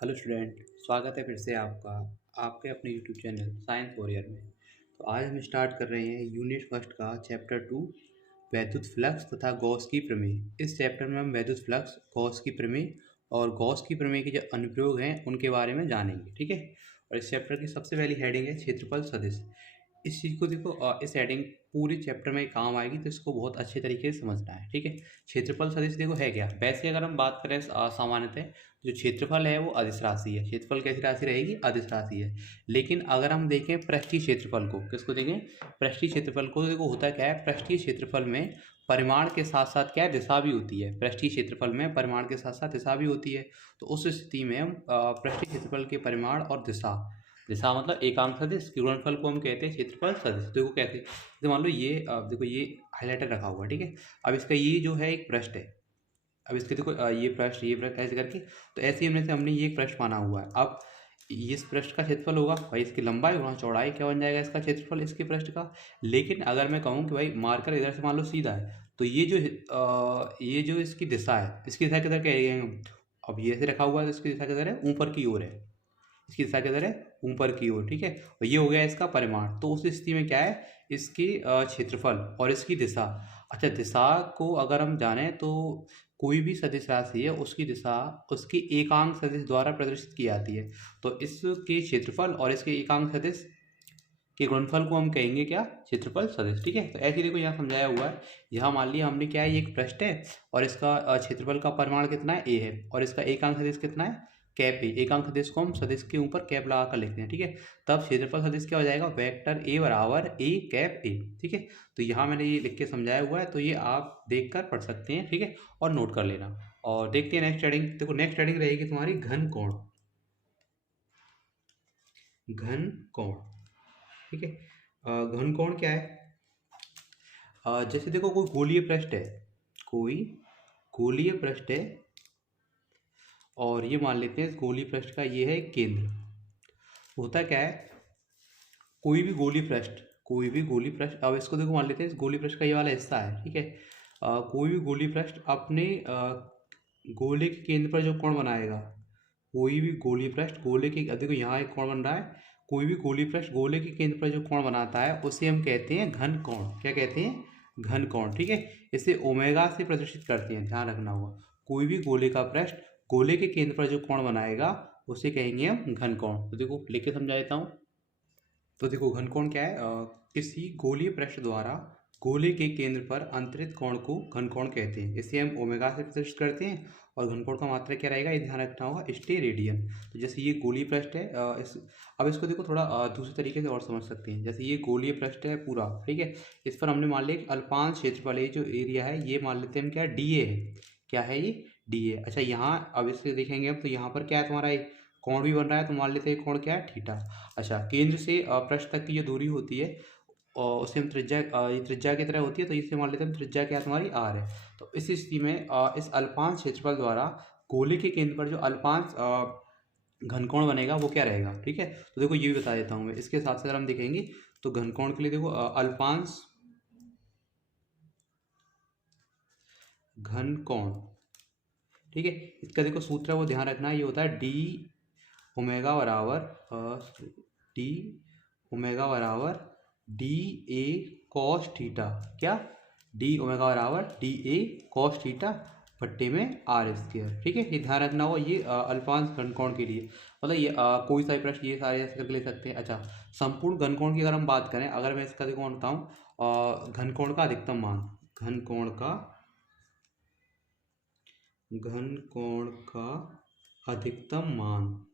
Hello student. स्वागत है फिर से आपका आपके अपने यूट्यूब चैनल साइंस वॉरियर में। तो आज हम स्टार्ट कर रहे हैं यूनिट फर्स्ट का चैप्टर 2 वैद्युत फ्लक्स तथा गॉस की प्रमेय। इस चैप्टर में हम वैद्युत फ्लक्स, गॉस की प्रमेय और गॉस की प्रमेय के जो अनुप्रयोग हैं उनके बारे में जानेंगे। ठीक है। और इस चैप्टर की सबसे पहली हेडिंग है क्षेत्रफल सदिश। इस चीज़ को देखो, इस हेडिंग पूरी चैप्टर में काम आएगी, तो इसको बहुत अच्छे तरीके से समझना है। ठीक है। क्षेत्रफल सदिश देखो है क्या। वैसे अगर हम बात करें सामान्यतः जो क्षेत्रफल है वो अदिश राशि है। क्षेत्रफल कैसी राशि रहेगी? अदिश राशि है। लेकिन अगर हम देखें पृष्ठीय क्षेत्रफल को, किसको देखें? पृष्ठीय क्षेत्रफल को। देखो होता क्या है, पृष्ठीय क्षेत्रफल में परिमाण के साथ साथ क्या है, दिशा भी होती है। पृष्ठीय क्षेत्रफल में परिमाण के साथ साथ दिशा भी होती है। तो उस स्थिति में हम पृष्ठीय क्षेत्रफल के परिमाण और दिशा, दिशा मतलब एकांक सदिश के गुणनफल को हम कहते हैं क्षेत्रफल सदिश। देखो कैसे, तो मान लो ये देखो ये हाईलाइटर रखा हुआ है। ठीक है। अब इसका ये जो है एक पृष्ठ है। अब इसके देखो ये पृष्ठ ऐसे करके, तो ऐसे ही हमने ये एक पृष्ठ माना हुआ है। अब इस पृष्ठ का क्षेत्रफल होगा भाई, इसकी लंबाई गुणा चौड़ाई, क्या बन जाएगा इसका क्षेत्रफल इसके पृष्ठ का। लेकिन अगर मैं कहूँ कि भाई मार्कर इधर से मान लो सीधा है, तो ये जो इसकी दिशा है, इसकी दिशा किधर कहेंगे हम? अब ये ऐसे रखा हुआ है तो इसकी दिशा किधर है? ऊपर की ओर है। इसकी दिशा किधर है? ऊपर की ओर। ठीक है। और ये हो गया इसका परिमाण। तो उस स्थिति में क्या है, इसकी क्षेत्रफल और इसकी दिशा। अच्छा, दिशा को अगर हम जाने तो कोई भी सदिश राशि है उसकी दिशा उसकी एकांक सदिश द्वारा प्रदर्शित की जाती है। तो इसके क्षेत्रफल और इसके एकांक सदिश के गुणनफल को हम कहेंगे क्या? क्षेत्रफल सदिश। ठीक है। तो ऐसे देखो यहाँ समझाया हुआ है। यहाँ मान लिया हमने क्या है, ये एक पृष्ठ है और इसका क्षेत्रफल का परिमाण कितना है? ए है। और इसका एकांक सदिश कितना है? Cap A. एकांक सदिश को हम सदिश के ऊपर कैप लगा कर लिखते हैं। ठीक है। तब क्षेत्रफल सदिश क्या हो जाएगा? वेक्टर ए बराबर ए कैप ए। ठीक है। तो यहाँ मैंने ये लिख के समझाया हुआ है, तो ये आप देख कर पढ़ सकते हैं। ठीक है। और नोट कर लेना। और देखते हैं नेक्स्ट हेडिंग। देखो नेक्स्ट हेडिंग रहेगी तुम्हारी घन कोण। घन कोण। ठीक है। घन कोण क्या है? जैसे देखो कोई गोलीय पृष्ठ है, कोई गोलीय पृष्ठ है और ये मान लेते हैं इस गोलीय पृष्ठ का ये है केंद्र। होता क्या है, कोई भी गोलीय पृष्ठ, कोई भी गोलीय पृष्ठ, अब इसको देखो मान लेते हैं इस गोलीय पृष्ठ का ये वाला हिस्सा है। ठीक है। कोई भी गोलीय पृष्ठ अपने गोले के केंद्र पर जो कोण बनाएगा, कोई भी गोलीय पृष्ठ गोले के, देखो यहाँ एक कोण बन रहा है, कोई भी गोलीय पृष्ठ गोले के केंद्र पर जो कोण बनाता है उसे हम कहते हैं घन कोण। क्या कहते हैं? घन कोण। ठीक है। इसे ओमेगा से प्रदर्शित करते हैं, ध्यान रखना होगा। कोई भी गोले का पृष्ठ गोले के केंद्र पर जो कोण बनाएगा उसे कहेंगे हम घन कोण। तो देखो लिख के समझा देता हूँ। तो देखो घन कोण क्या है, किसी गोलीय पृष्ठ द्वारा गोले के केंद्र पर अंतरित कोण को घन कोण कहते हैं। इसे हम ओमेगा से प्रदर्शित करते हैं। और घन कोण का मात्रा क्या रहेगा, ये ध्यान रखना होगा, स्टेरेडियन। तो जैसे ये गोलीय पृष्ठ है, अब इसको देखो थोड़ा दूसरे तरीके से और समझ सकते हैं। जैसे ये गोलीय पृष्ठ है पूरा। ठीक है। इस पर हमने मान लिया कि अल्पांश क्षेत्रफल, ये जो एरिया है ये मान लेते हैं हम क्या, डी ए है। क्या है ये? D A. अच्छा, यहाँ अब इससे देखेंगे हम, तो यहाँ पर क्या है तुम्हारा, एक कोण भी बन रहा है, तो मान लेते हैं कोण क्या है, थीटा। अच्छा, केंद्र से पृष्ठ तक की जो दूरी होती है और उसे हम त्रिज्या, ये त्रिज्या की तरह होती है, तो इसे मान लेते हैं हम त्रिज्या क्या तुम्हारी, आर है। तो इस स्थिति में इस अल्पांश क्षेत्रफल द्वारा गोले के केंद्र पर जो अल्पांश घनकोण बनेगा वो क्या रहेगा। ठीक है। तो देखो ये भी बता देता हूँ मैं, इसके साथ साथ अगर हम देखेंगे तो घनकोण के लिए देखो अल्पांश घनकोण। ठीक है। इसका देखो सूत्र है वो ध्यान रखना है, ये होता है डी ओमेगा बराबर डी ओमेगा बराबर डी ए कॉस थीटा। क्या? डी ओमेगा बराबर डी ए कॉस थीटा बट्टे में आर स्क्वायर। ठीक है। ये ध्यान रखना होगा, ये अल्पांश घनकोण के लिए, मतलब ये कोई सा भी प्रश्न ये सारे ऐसे करके ले सकते हैं। अच्छा, संपूर्ण घनकोण की अगर हम बात करें, अगर मैं इसका देखो बताऊँ, घनकोण का अधिकतम मान, घनकोण का अधिकतम मान,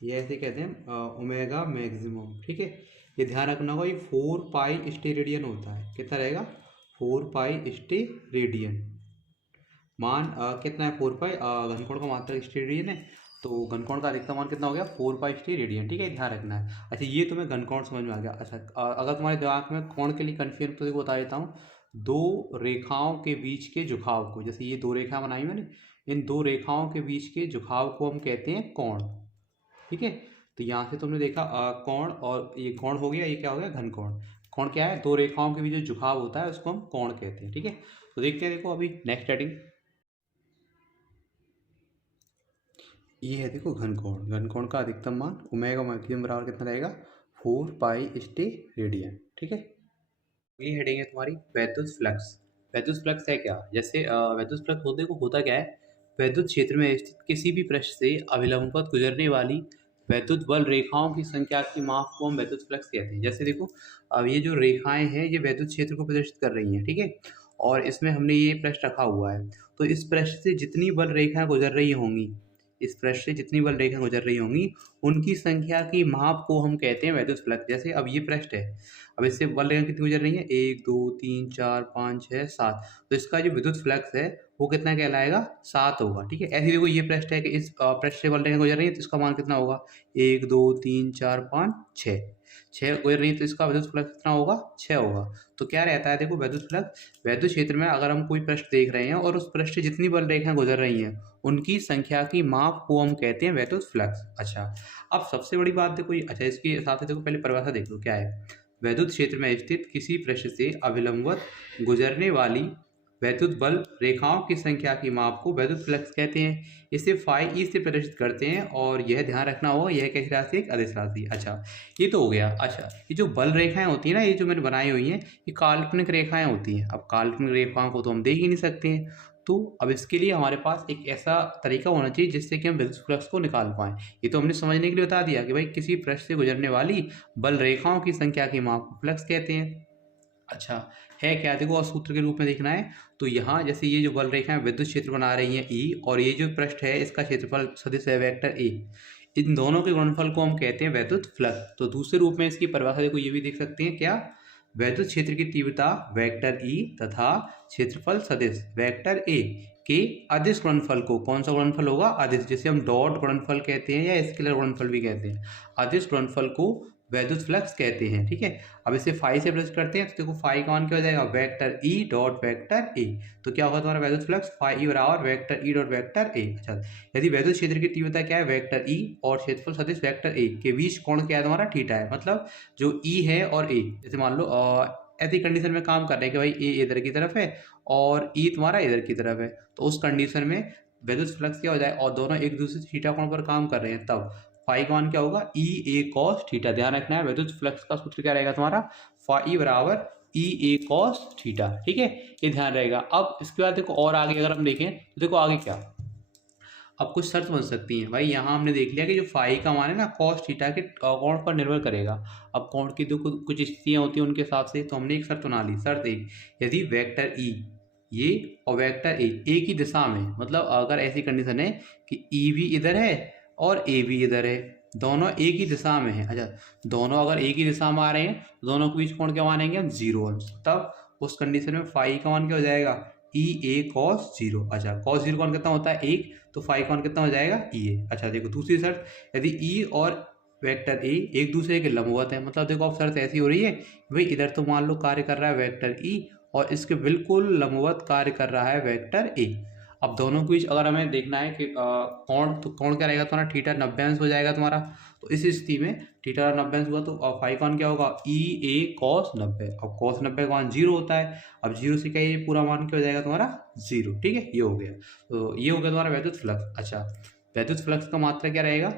ये ऐसे कहते हैं ओमेगा मैक्सिमम। ठीक है। ये ध्यान रखना होगा, ये 4 पाई स्टेरेडियन होता है। कितना रहेगा? 4 पाई स्टेरेडियन। मान कितना है? 4 पाई। घनकोण का मात्रक स्टेरेडियन है, तो घनकोण का अधिकतम मान कितना हो गया? 4 पाई स्टेरेडियन। ठीक है। ध्यान रखना है। अच्छा, ये तुम्हें घनकोण समझ में आ गया। अच्छा, अगर तुम्हारे दिमाग में कोण के लिए कन्फ्यूजन, तो देखो बता देता हूँ। दो रेखाओं के बीच के झुकाव को, जैसे ये दो रेखा बनाई मैंने, इन दो रेखाओं के बीच के झुकाव को हम कहते हैं कोण। ठीक है। तो यहाँ से तुमने देखा कोण, और ये कोण हो गया, ये क्या हो गया? घन कोण। कोण क्या है? दो रेखाओं के बीच जो झुकाव होता है उसको हम कोण कहते हैं। ठीक है, तो देखते हैं, देखो अभी नेक्स्ट हेडिंग ये है, देखो घनकोण। घनकोण का अधिकतम मान ओमेगा मैक्सिमम बराबर कितना रहेगा? 4 पाई स्टे रेडियन। ठीक है, ये हेडिंग है तुम्हारी वैद्युत फ्लक्स। वैद्युत फ्लक्स है क्या? जैसे वैद्युत फ्लक्स होते को होता क्या है? वैद्युत क्षेत्र में स्थित किसी भी पृष्ठ से अभिलंबवत गुजरने वाली वैद्युत बल रेखाओं की संख्या की माप को हम वैद्युत फ्लक्स कहते हैं। जैसे देखो, अब ये जो रेखाएं हैं ये वैद्युत क्षेत्र को प्रदर्शित कर रही हैं। ठीक है, और इसमें हमने ये पृष्ठ रखा हुआ है, तो इस पृष्ठ से जितनी बल रेखाएं गुजर रही होंगी, इस पृष्ठ से जितनी बल रेखाएं गुजर रही होंगी, उनकी संख्या की माप को हम कहते हैं वैद्युत फ्लक्स। जैसे अब ये पृष्ठ है, अब इससे बल रेखा कितनी गुजर रही है? 1 2 3 4 5 6 7, तो इसका जो विद्युत फ्लक्स है वो कितना कहलाएगा? 7 होगा। ठीक है, ऐसे ही देखो ये पृष्ठ है कि इस पृष्ठ से बल रेखा गुजर रही है, तो इसका मान कितना होगा? 1 2 3 4 5 6, 6 गुजर रही है, तो इसका विद्युत फ्लक्स कितना होगा? 6 होगा। तो क्या रहता है, देखो वैद्युत फ्लक्स, वैद्युत क्षेत्र में अगर हम कोई पृष्ठ देख रहे हैं और उस पृष्ठ से जितनी बल रेखाएं गुजर रही हैं उनकी संख्या की माप को हम कहते हैं वैद्युत फ्लक्स। अच्छा, अब सबसे बड़ी बात देखो ये, अच्छा इसके साथ ही देखो पहले परिभाषा देख लो क्या है। वैद्युत क्षेत्र में स्थित किसी पृष्ठ से अभिलंबवत गुजरने वाली वैद्युत बल रेखाओं की संख्या की माप को वैद्युत फ्लक्स कहते हैं। इसे फाई ई से प्रदर्शित करते हैं, और यह ध्यान रखना होगा यह कैसी राशि? एक अदिश राशि। अच्छा, ये तो हो गया। अच्छा, ये जो बल रेखाएं होती हैं ना, ये जो मैंने बनाई हुई हैं, ये काल्पनिक रेखाएं होती हैं। अब काल्पनिक रेखाओं को तो हम देख ही नहीं सकते हैं, तो अब इसके लिए हमारे पास एक ऐसा तरीका होना चाहिए जिससे कि हम विद्युत फ्लक्स को निकाल पाएं। ये तो हमने समझने के लिए बता दिया कि भाई किसी पृष्ठ से गुजरने वाली बल रेखाओं की संख्या की माप को फ्लक्स कहते हैं। अच्छा, है क्या? देखो और सूत्र के रूप में देखना है, तो यहाँ जैसे ये जो बल रेखाएं विद्युत क्षेत्र बना रही हैं ई, और ये जो पृष्ठ है इसका क्षेत्रफल सदिश है वेक्टर ए, इन दोनों के गुणनफल को हम कहते हैं वैद्युत फ्लक्स। तो दूसरे रूप में इसकी परिभाषा देखो ये भी देख सकते हैं क्या? वैद्युत क्षेत्र की तीव्रता वेक्टर ई तथा क्षेत्रफल सदिश वेक्टर ए के अदिश गुणनफल को, कौन सा गुणनफल होगा? अदिश, जिसे हम डॉट गुणनफल कहते हैं या स्केलर गुणनफल भी कहते हैं, अदिश गुणनफल को वैद्युत फ्लक्स कहते हैं। ठीक है, अब इसे फाई से प्लस करते हैं, तो देखो फाई का मान क्या हो जाएगा? Vector E dot vector A. तो क्या होगा तुम्हारा वैद्युत फ्लक्स? फाई ई बराबर vector E dot vector A. अच्छा, यदि वैद्युत क्षेत्र की तीव्रता क्या है? वेक्टर ई, और क्षेत्रफल सदिश वेक्टर ए के बीच कोण क्या है तुम्हारा? थीटा है। मतलब जो ई है और ए, जैसे मान लो ऐसी कंडीशन में काम कर रहे हैं कि भाई ए इधर की तरफ है और ई तुम्हारा इधर की तरफ है, तो उस कंडीशन में वैद्युत फ्लक्स क्या हो जाए? और दोनों एक दूसरे से थीटा कोण पर काम कर रहे हैं, तब फाई का मान क्या होगा? ई ए कॉस थीटा। ध्यान रखना है वैद्युत फ्लक्स का सूत्र क्या रहेगा तुम्हारा? फाई बराबर ई ए कॉस थीटा। ठीक है, ये ध्यान रहेगा। अब इसके बाद देखो और आगे अगर हम देखें तो देखो आगे क्या, अब कुछ शर्त बन सकती हैं भाई। यहाँ हमने देख लिया कि जो फाई का मान है ना कॉस थीटा के कोण पर निर्भर करेगा। अब कोण की जो कुछ स्थितियाँ होती हैं उनके हिसाब से, तो हमने एक शर्त बना ली। शर्त एक, यदि वेक्टर ई ये और वेक्टर ए की दिशा में, मतलब अगर ऐसी कंडीशन है कि ई भी इधर है और ए भी इधर है, दोनों एक ही दिशा में है। अच्छा, दोनों अगर एक ही दिशा में आ रहे हैं तो दोनों के बीच कोण क्या मानेंगे हम? 0। तब उस कंडीशन में फाई का मान क्या हो जाएगा? ई ए कॉस 0। अच्छा, कॉस 0 का मान कितना होता है? 1, तो फाई का मान कितना हो जाएगा? ई ए। अच्छा देखो दूसरी शर्त, यदि ई और वेक्टर ए एक दूसरे के लंबवत है, मतलब देखो अब शर्त ऐसी हो रही है भाई इधर तो मान लो कार्य कर रहा है वेक्टर ई और इसके बिल्कुल लंबवत कार्य कर रहा है वेक्टर ए। अब दोनों के बीच अगर हमें देखना है कि कोण, तो कोण क्या रहेगा तुम्हारा? थीटा 90 अंश हो जाएगा तुम्हारा। तो इस स्थिति में थीटा 90 अंश हुआ तो फाई का मान क्या होगा? ई ए कॉस 90। अब कॉस 90 का मान 0 होता है। अब 0 से क्या ये पूरा मान क्या हो जाएगा तुम्हारा? 0। ठीक है, ये हो गया। तो ये हो गया तुम्हारा वैद्युत फ्लक्स। अच्छा, वैद्युत फ्लक्स का मात्रा क्या रहेगा?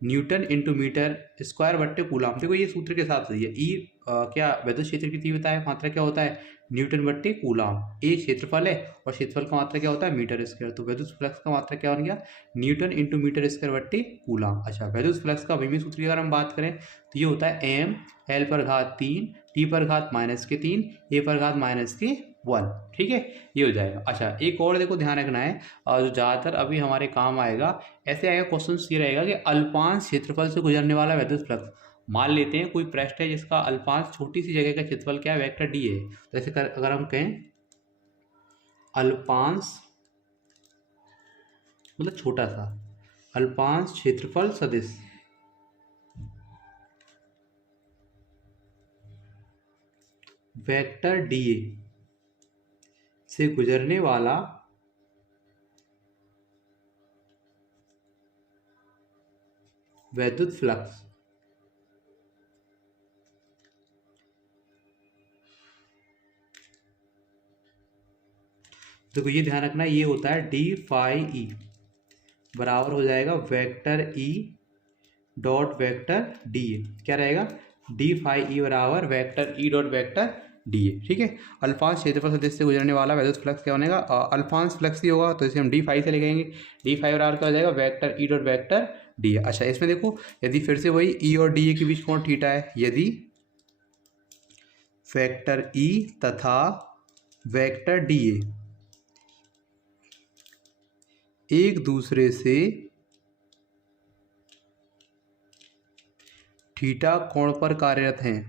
न्यूटन इंटू मीटर स्क्वायर बट्टे कूलम। देखो ये सूत्र के साथ सही है। ई क्या वैद्युत क्षेत्र की तीव्रता है, मात्रा क्या होता है? न्यूटन बट्टे कूलम। ए क्षेत्रफल है और क्षेत्रफल का मात्रा क्या होता है? Metre square. तो वैद्युत फ्लक्स का मात्रा क्या बन गया? न्यूटन इंटू मीटर स्क्वायर बट्टे कूलम। अच्छा, वैद्युत फ्लक्स का विमीय सूत्र की अगर हम बात करें तो ये होता है एम एल पर घात 3 टी पर घात -3 ए पर घात -1। ठीक है, ये हो जाएगा। अच्छा, एक और देखो ध्यान रखना है, जो ज़्यादातर अभी हमारे काम आएगा, ऐसे आएगा क्वेश्चन, ये रहेगा कि अल्पांश क्षेत्रफल से गुजरने वाला वैद्युत फ्लक्स। मान लेते हैं कोई पृष्ठ है जिसका अल्पांश छोटी सी जगह का क्षेत्रफल क्या है? वेक्टर डी है। तो ऐसे अगर हम कहें अल्पांश मतलब छोटा सा, अल्पांश क्षेत्रफल सदिश वेक्टर डी से गुजरने वाला वैद्युत फ्लक्स देखो ये ध्यान रखना, ये होता है डी फाई ई बराबर हो जाएगा vector E dot vector D A. क्या रहेगा? डी फाई ई बराबर vector E dot vector D A. ठीक है, अल्फांश क्षेत्रफल सदिश से गुजरने वाला वैद्युत फ्लक्स क्या बनेगा? अल्फांश फ्लक्स ही होगा, तो इसे हम डी फाई से लिखेंगे। डी फाई बराबर क्या हो जाएगा? Vector E dot vector D A. अच्छा, इसमें देखो यदि फिर से वही ई और डी ए के बीच कोण थीटा है, यदि वेक्टर ई तथा वेक्टर डी ए एक दूसरे से थीटा कोण पर कार्यरत हैं,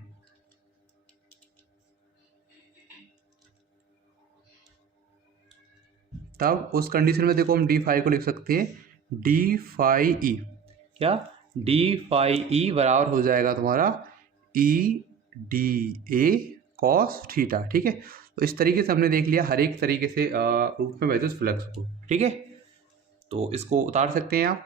तब उस कंडीशन में देखो हम डी फाई को लिख सकते हैं डी फाई ई। क्या? डी फाई ई बराबर हो जाएगा तुम्हारा E D A cos theta. ठीक है, तो इस तरीके से हमने देख लिया हर एक तरीके से रूप में वैद्युत फ्लक्स को। ठीक है, तो इसको उतार सकते हैं आप।